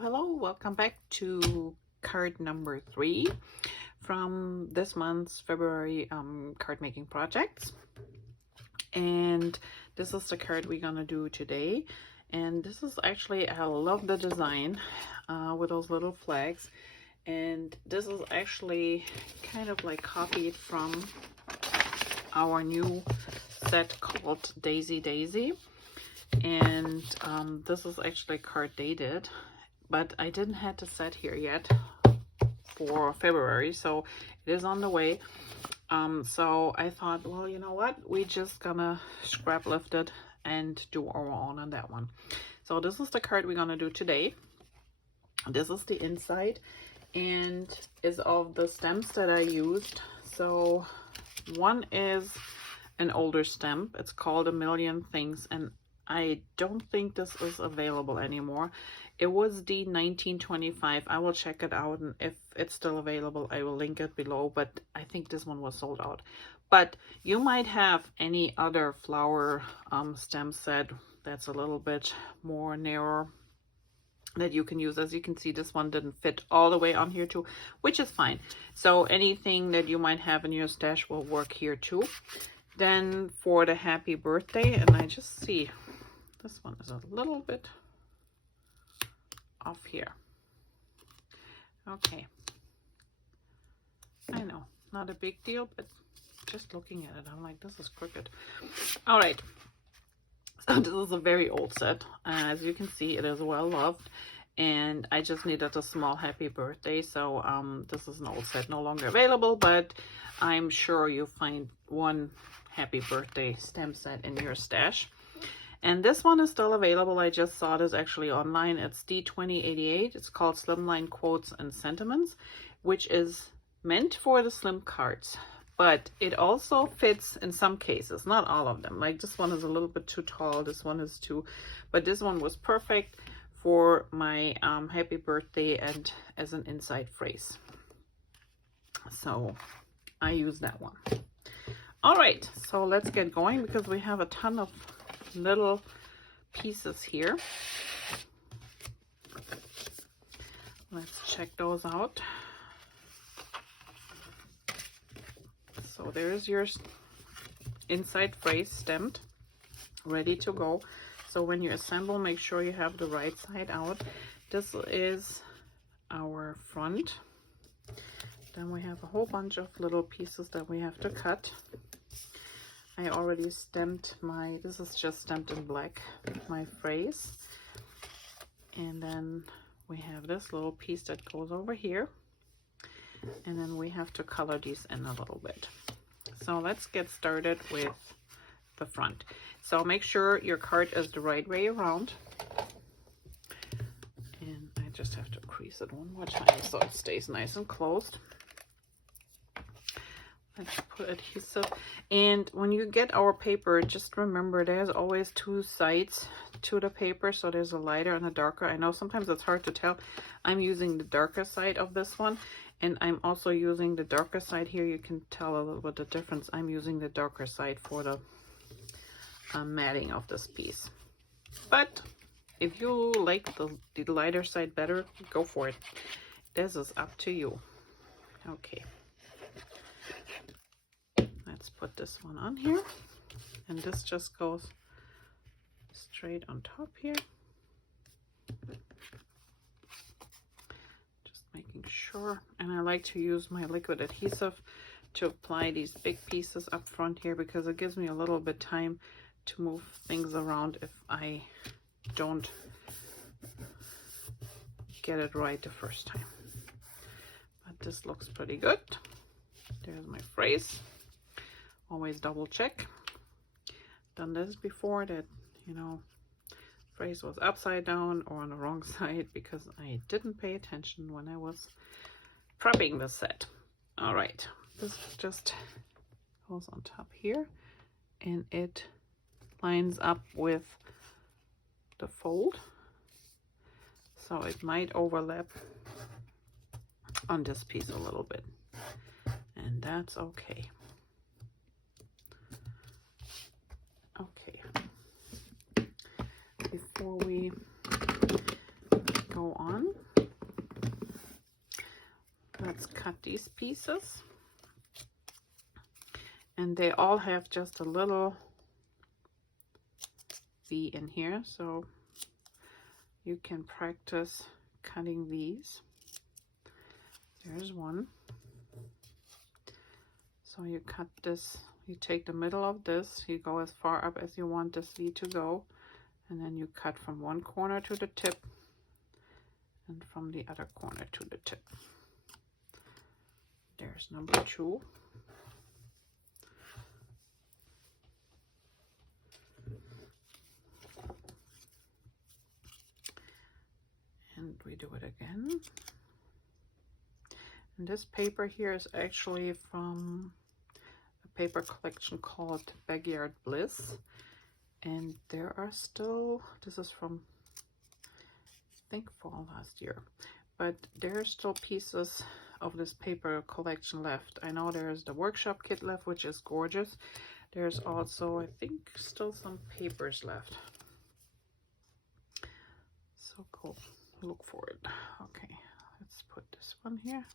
Hello, welcome back to card number 3 from this month's February card making projects. And this is the card we're gonna do today, and this is actually, I love the design with those little flags, and this is actually kind of like copied from our new set called Daisy Daisy. And this is actually card dated, but I didn't have the set here yet for February, so it is on the way. So I thought, well, you know what, we just gonna scrap lift it and do our own on that one. So this is the card we're gonna do today. This is the inside and is of the stems that I used. So one is an older stamp, it's called A Million Things, and I don't think this is available anymore. It was the 1925. I will check it out, and if it's still available, I will link it below, but I think this one was sold out. But you might have any other flower stem set that's a little bit more narrow that you can use. As you can see, this one didn't fit all the way on here too, which is fine. So anything that you might have in your stash will work here too. Then for the happy birthday, and I just see this one is a little bit off here. Okay. I know, not a big deal, but just looking at it, I'm like, this is crooked. All right. So this is a very old set. As you can see, it is well loved. And I just needed a small happy birthday. So this is an old set, no longer available, but I'm sure you'll find one happy birthday stamp set in your stash. And this one is still available. I just saw this actually online. It's D2088. It's called Slimline Quotes and Sentiments, which is meant for the slim cards. But it also fits in some cases, not all of them. Like this one is a little bit too tall. This one is too, but this one was perfect for my happy birthday and as an inside phrase. So I use that one. All right, so let's get going because we have a ton of little pieces here. Let's check those out. So there's your inside phrase stamped, ready to go. So when you assemble, make sure you have the right side out. This is our front. Then we have a whole bunch of little pieces that we have to cut. I already stamped my, this is just stamped in black, my phrase. And then we have this little piece that goes over here. And then we have to color these in a little bit. So let's get started with the front. So make sure your card is the right way around. And I just have to crease it one more time so it stays nice and closed. Let's put adhesive. And when you get our paper, just remember there's always two sides to the paper. So there's a lighter and a darker. I know sometimes it's hard to tell. I'm using the darker side of this one. And I'm also using the darker side here. You can tell a little bit the difference. I'm using the darker side for the matting of this piece. But if you like the lighter side better, go for it. This is up to you. Okay. Let's put this one on here, and this just goes straight on top here. Just making sure, and I like to use my liquid adhesive to apply these big pieces up front here because it gives me a little bit time to move things around if I don't get it right the first time. But this looks pretty good. There's my phrase. Always double check. Done this before that, you know, phrase was upside down or on the wrong side because I didn't pay attention when I was prepping the set. All right, this just goes on top here and it lines up with the fold. So it might overlap on this piece a little bit, and that's okay. Okay, before we go on, these pieces, and they all have just a little V in here, so you can practice cutting these. There's one. So you cut this, you take the middle of this, you go as far up as you want this V to go, and then you cut from one corner to the tip and from the other corner to the tip. There's number 2. And we do it again. And this paper here is actually from a paper collection called Backyard Bliss. And there are still, this is from, I think, fall last year. But there are still pieces of this paper collection left. I know there's the workshop kit left, which is gorgeous. There's also, I think, still some papers left. So cool. Look for it. Okay, let's put this one here.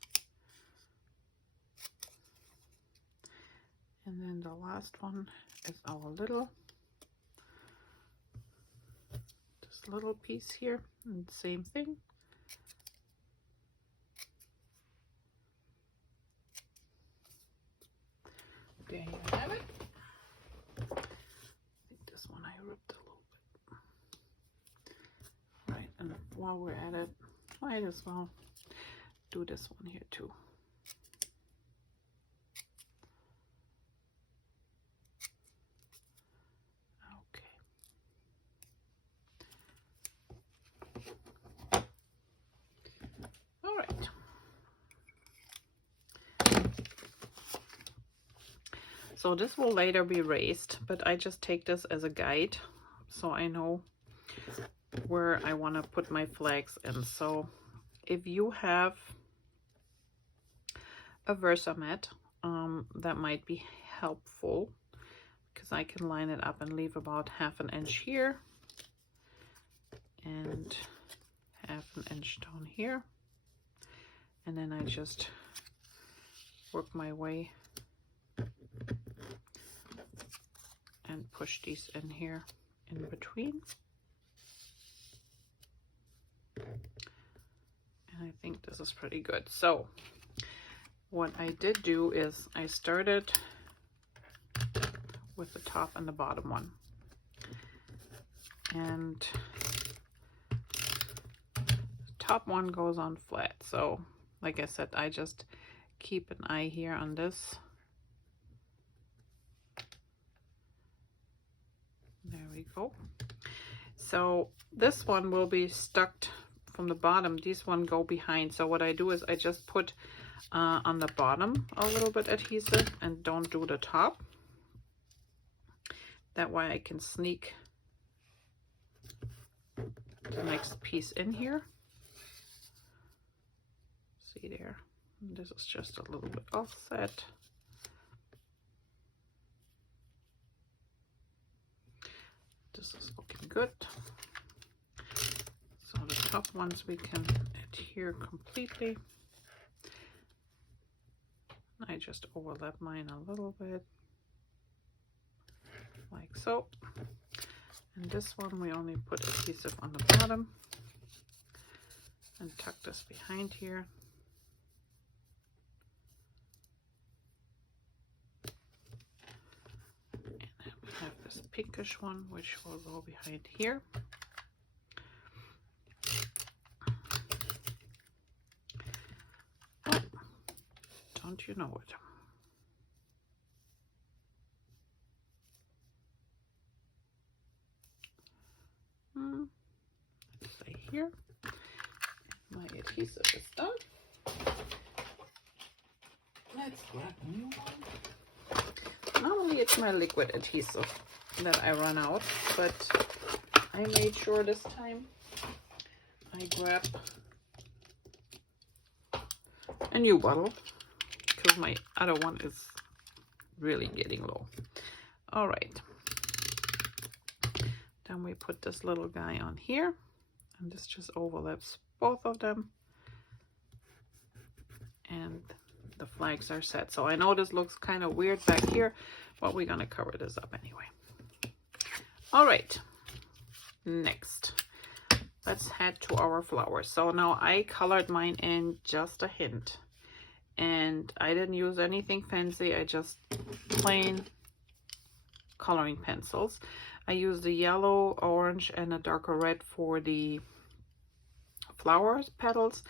And then the last one is our little, this little piece here, and same thing. There you have it. I think this one I ripped a little bit. Right, and while we're at it, might as well do this one here too. So this will later be raised, but I just take this as a guide so I know where I want to put my flags in. So if you have a Versamat, that might be helpful, because I can line it up and leave about 1/2 inch here and 1/2 inch down here, and then I just work my way and push these in here in between. And I think this is pretty good. So what I did do is I started with the top and the bottom one. And the top one goes on flat. So like I said, I just keep an eye here on this. There we go. So this one will be stuck from the bottom. These one go behind. So what I do is I just put on the bottom a little bit adhesive and don't do the top. That way I can sneak the next piece in here. See there? This is just a little bit offset. This is looking good. So the top ones we can adhere completely. I just overlap mine a little bit, like so. And this one we only put adhesive on the bottom and tuck this behind here. Have this pinkish one, which will go behind here. Oh, don't you know it? Let's say here. My adhesive is done. Let's grab a new one. Normally it's my liquid adhesive that I run out, but I made sure this time I grab a new bottle because my other one is really getting low. All right, then we put this little guy on here, and this just overlaps both of them, and the flags are set. So I know this looks kind of weird back here, but we're gonna cover this up anyway. All right, next, let's head to our flowers. So now I colored mine in just a hint, and I didn't use anything fancy. I just plain coloring pencils. I used the yellow, orange, and a darker red for the flowers petals,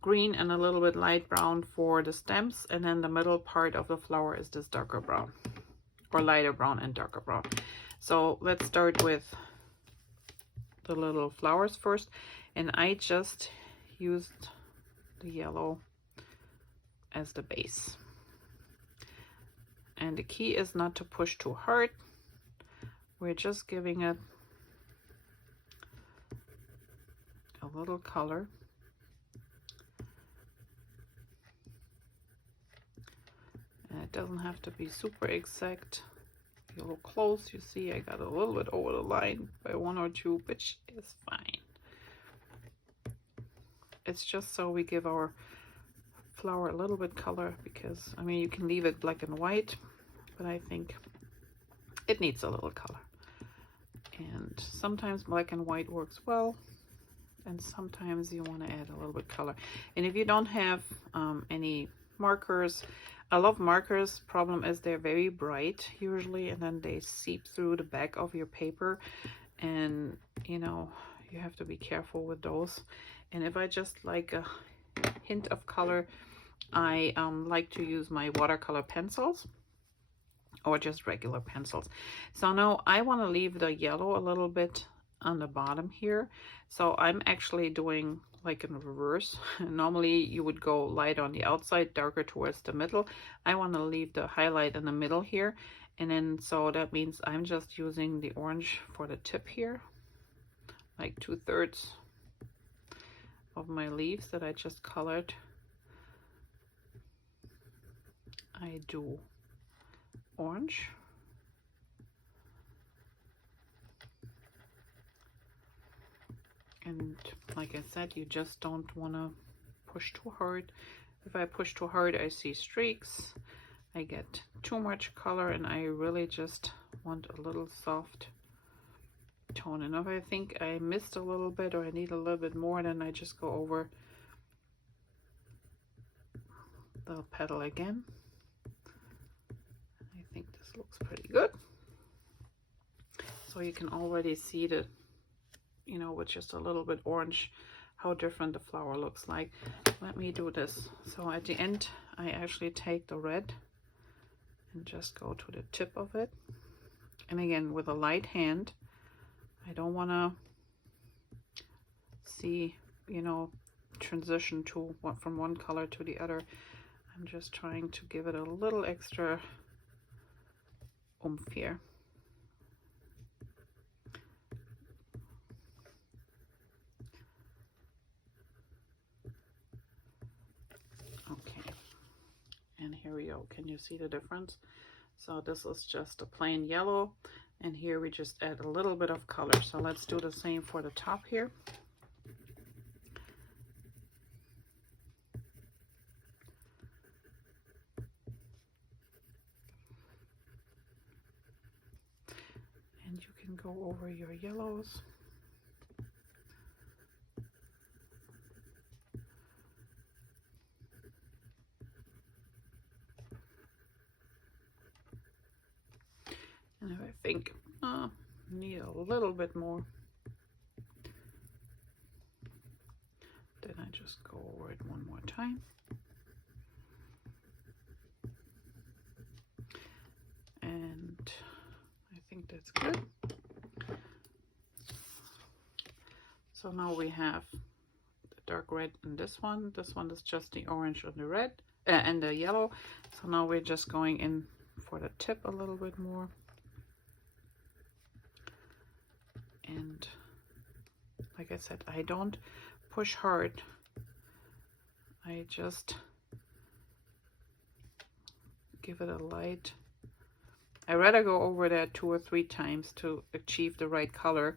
green and a little bit light brown for the stems, and then the middle part of the flower is this darker brown, or lighter brown and darker brown. So let's start with the little flowers first, and I just used the yellow as the base. And the key is not to push too hard. We're just giving it a little color. And it doesn't have to be super exact. If you look close, you see I got a little bit over the line by 1 or 2, which is fine. It's just so we give our flower a little bit color, because I mean, you can leave it black and white, but I think it needs a little color. And sometimes black and white works well, and sometimes you want to add a little bit color. And if you don't have any markers, I love markers. Problem is they're very bright usually, and then they seep through the back of your paper, and you know, you have to be careful with those. And if I just like a hint of color, I like to use my watercolor pencils or just regular pencils. So now I want to leave the yellow a little bit on the bottom here. So I'm actually doing like in reverse. Normally you would go light on the outside, darker towards the middle. I want to leave the highlight in the middle here. And then so that means I'm just using the orange for the tip here, like 2/3 of my leaves that I just colored. I do orange, and like I said, you just don't want to push too hard. If I push too hard, I see streaks, I get too much color, and I really just want a little soft tone. And if I think I missed a little bit or I need a little bit more, then I just go over the petal again. I think this looks pretty good. So you can already see the, you know, with just a little bit orange, how different the flower looks like. Let me do this. So at the end, I actually take the red and just go to the tip of it. And again, with a light hand, I don't want to see, you know, transition to from one color to the other. I'm just trying to give it a little extra oomph here. Okay, and here we go. Can you see the difference? So this is just a plain yellow, and here we just add a little bit of color. So let's do the same for the top here. And you can go over your yellows. And if I think need a little bit more, then I just go over it one more time. And I think that's good. So now we have the dark red in this one. This one is just the orange and the red and the yellow. So now we're just going in for the tip a little bit more. And like I said, I don't push hard. I just give it a light. I rather go over that 2 or 3 times to achieve the right color,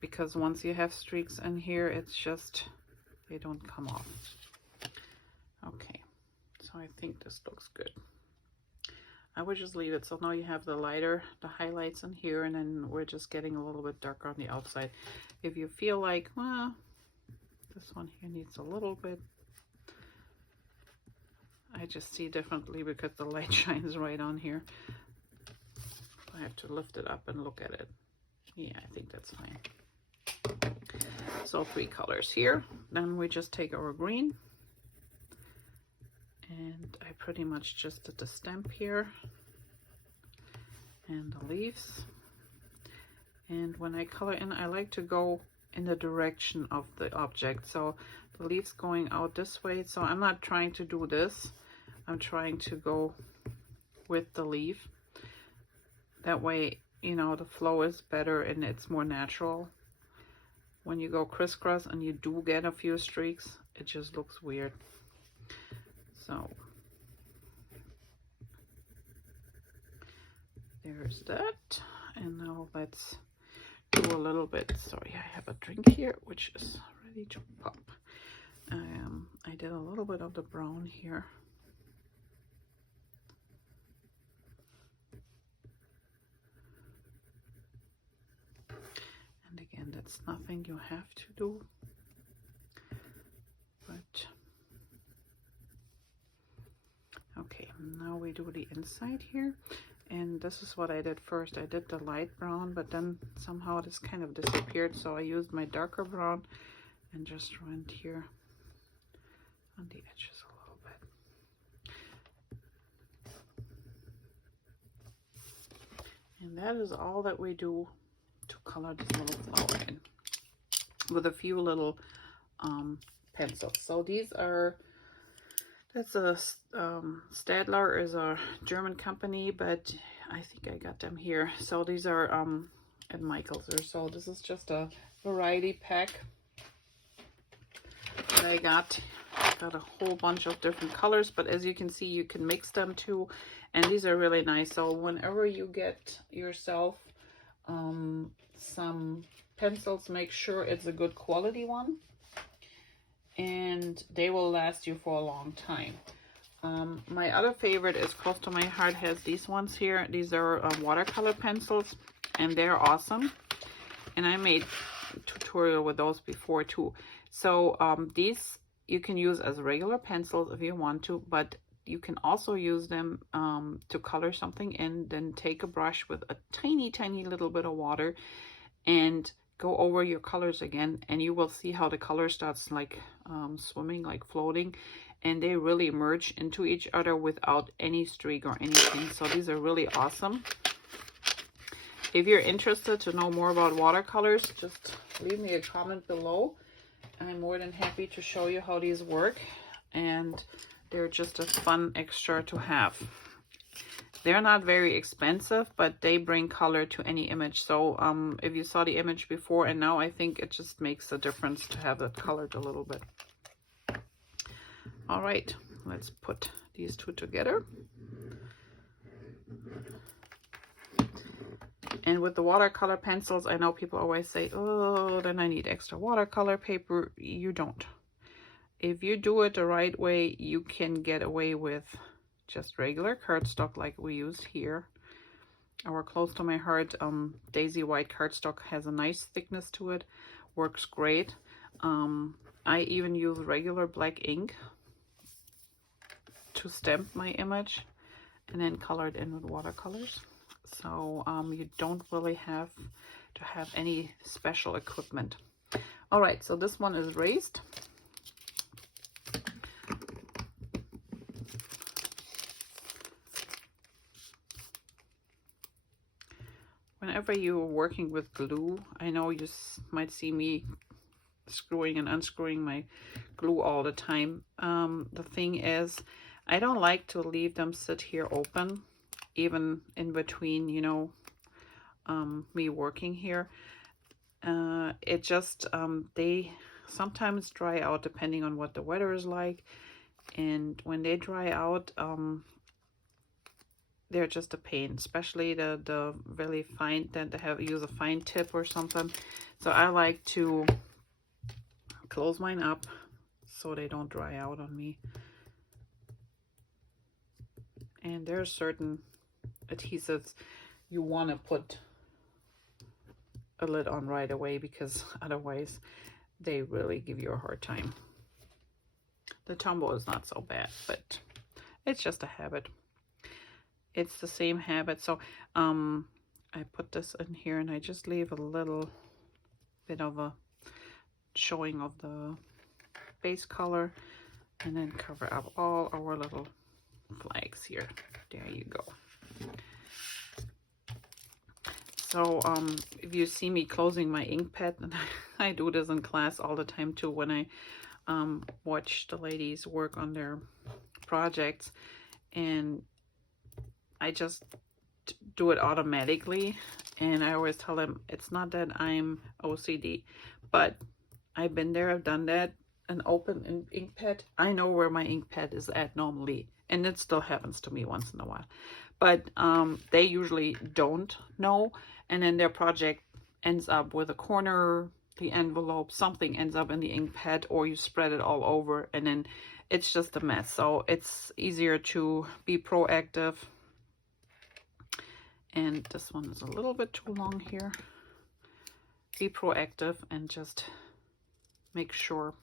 because once you have streaks in here, it's just, they don't come off. Okay, so So I think this looks good. I would just leave it. So now you have the lighter, the highlights in here, and then we're just getting a little bit darker on the outside. If you feel like, well, this one here needs a little bit, I just see differently because the light shines right on here. I have to lift it up and look at it. Yeah, I think that's fine. So 3 colors here. Then we just take our green. And I pretty much just did the stem here. And the leaves. And when I color in, I like to go in the direction of the object. So the leaves going out this way. So I'm not trying to do this. I'm trying to go with the leaf. That way, you know, the flow is better and it's more natural. When you go crisscross and you do get a few streaks, it just looks weird. So there's that. And now let's do a little bit. Sorry, I have a drink here, which is ready to pop. I did a little bit of the brown here. And again, that's nothing you have to do, but okay, now we do the inside here. And this is what I did first. I did the light brown, but then somehow this kind of disappeared. So I used my darker brown and just went here on the edges a little bit. And that is all that we do to color this little flower in, with a few little pencils. So these are, that's a Stadler is a German company, but I think I got them here. So these are at Michael's. So this is just a variety pack that I got. Got a whole bunch of different colors, but as you can see, you can mix them too, and these are really nice. So whenever you get yourself some pencils, make sure it's a good quality one, and they will last you for a long time. My other favorite is close to my heart, has these ones here. These are watercolor pencils, and they're awesome, and I made a tutorial with those before too. So these you can use as regular pencils if you want to, but you can also use them to color something in. Then take a brush with a tiny little bit of water and go over your colors again, and you will see how the color starts like swimming, like floating, and they really merge into each other without any streak or anything. So these are really awesome. If you're interested to know more about watercolors, just leave me a comment below. I'm more than happy to show you how these work, and they're just a fun extra to have. They're not very expensive, but they bring color to any image. So if you saw the image before and now, I think it just makes a difference to have it colored a little bit. All right, let's put these two together. And with the watercolor pencils, I know people always say, oh, then I need extra watercolor paper. You don't. If you do it the right way, you can get away with just regular cardstock like we used here. Our Close to My Heart Daisy White cardstock has a nice thickness to it. Works great. I even use regular black ink to stamp my image and then color it in with watercolors. So you don't really have to have any special equipment. All right, so this one is raised. Whenever you're working with glue, I know you might see me screwing and unscrewing my glue all the time. The thing is, I don't like to leave them sit here open, even in between, you know, me working here. It just, they sometimes dry out depending on what the weather is like. And when they dry out, they're just a pain, especially the really fine, that they have use a fine tip or something. So I like to close mine up so they don't dry out on me. And there are certain adhesives you want to put a lid on right away, because otherwise they really give you a hard time. The Tombow is not so bad, but it's just a habit. It's the same habit. So I put this in here and I just leave a little bit of a showing of the base color, and then cover up all our little flags here. There you go. So if you see me closing my ink pad, and I do this in class all the time too, when I watch the ladies work on their projects, and I just do it automatically. And I always tell them, it's not that I'm OCD, but I've been there, I've done that. An open ink pad, I know where my ink pad is at normally, and it still happens to me once in a while. But they usually don't know, and then their project ends up with a corner, the envelope, something ends up in the ink pad, or you spread it all over, and then it's just a mess. So it's easier to be proactive. And this one is a little bit too long here. Be proactive and just make sure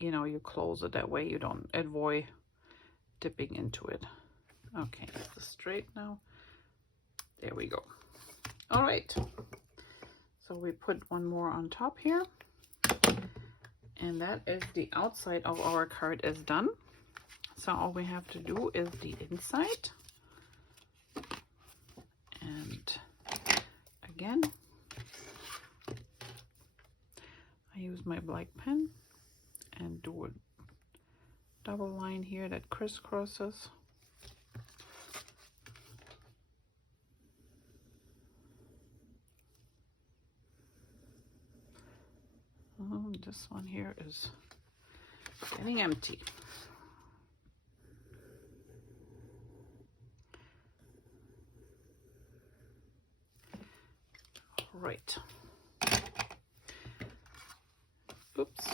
you know, you close it, that way you don't avoid dipping into it. Okay, is this straight now? There we go. All right, so we put one more on top here, and that is the outside of our card is done. So all we have to do is the inside. And again, I use my black pen and do a double line here that crisscrosses. This one here is getting empty. Right. Oops.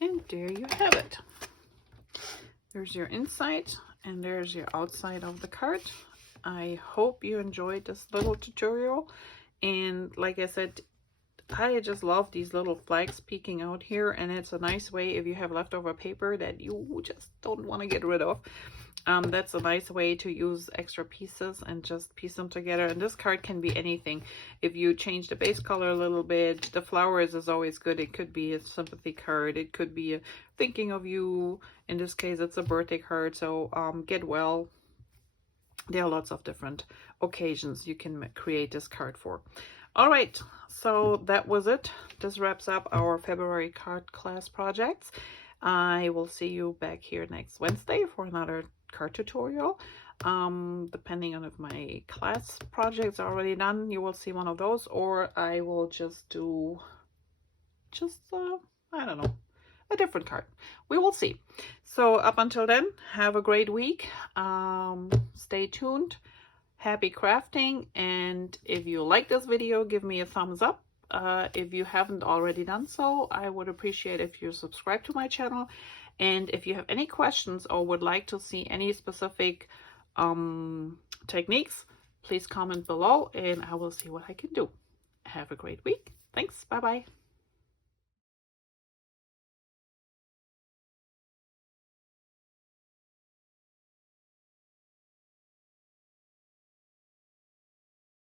And there you have it. There's your inside and there's your outside of the card. I hope you enjoyed this little tutorial. And like I said, I just love these little flags peeking out here, and it's a nice way if you have leftover paper that you just don't want to get rid of. That's a nice way to use extra pieces and just piece them together. And this card can be anything. If you change the base color a little bit, the flowers is always good. It could be a sympathy card. It could be a thinking of you. In this case, it's a birthday card. So get well. There are lots of different occasions you can create this card for. All right, so that was it. This wraps up our February card class projects. I will see you back here next Wednesday for another card tutorial. Depending on if my class projects are already done, you will see one of those, or I will just do I don't know, a different card. We will see. So up until then, have a great week. Stay tuned. Happy crafting, and if you like this video, give me a thumbs up. If you haven't already done so, I would appreciate if you subscribe to my channel. And if you have any questions or would like to see any specific techniques, please comment below and I will see what I can do. Have a great week. Thanks. Bye-bye.